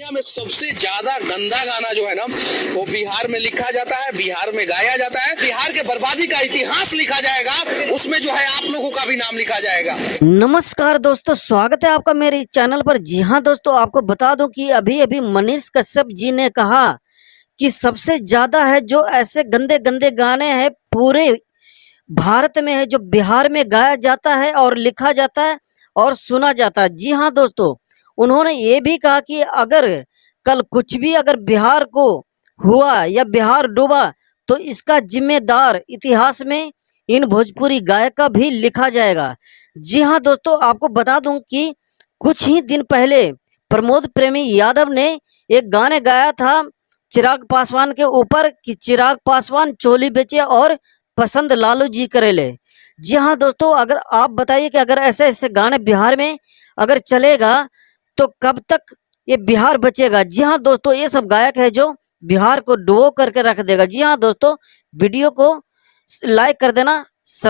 दुनिया में सबसे ज्यादा गंदा गाना जो है ना वो बिहार में लिखा जाता है, बिहार में गाया जाता है। बिहार के बर्बादी का इतिहास लिखा जाएगा, उसमें जो है आप लोगों का भी नाम लिखा जाएगा। नमस्कार दोस्तों, स्वागत है आपका मेरे इस चैनल पर। जी हाँ दोस्तों, आपको बता दूं कि अभी अभी मनीष कश्यप जी ने कहा कि सबसे ज्यादा है जो ऐसे गंदे गंदे गाने हैं पूरे भारत में है जो बिहार में गाया जाता है और लिखा जाता है और सुना जाता है। जी हाँ दोस्तों, उन्होंने ये भी कहा कि अगर कल कुछ भी अगर बिहार को हुआ या बिहार डूबा तो इसका जिम्मेदार इतिहास में इन भोजपुरी गायक का भी लिखा जाएगा। जी हाँ दोस्तों, आपको बता दूं कि कुछ ही दिन पहले प्रमोद प्रेमी यादव ने एक गाने गाया था चिराग पासवान के ऊपर कि चिराग पासवान चोली बेचे और पसंद लालू जी करेले। जी हाँ दोस्तों, अगर आप बताइए कि अगर ऐसे ऐसे गाने बिहार में अगर चलेगा तो कब तक ये बिहार बचेगा। जी हाँ दोस्तों, ये सब गायक है जो बिहार को डुबो करके रख देगा। जी हाँ दोस्तों, वीडियो को लाइक कर देना, सब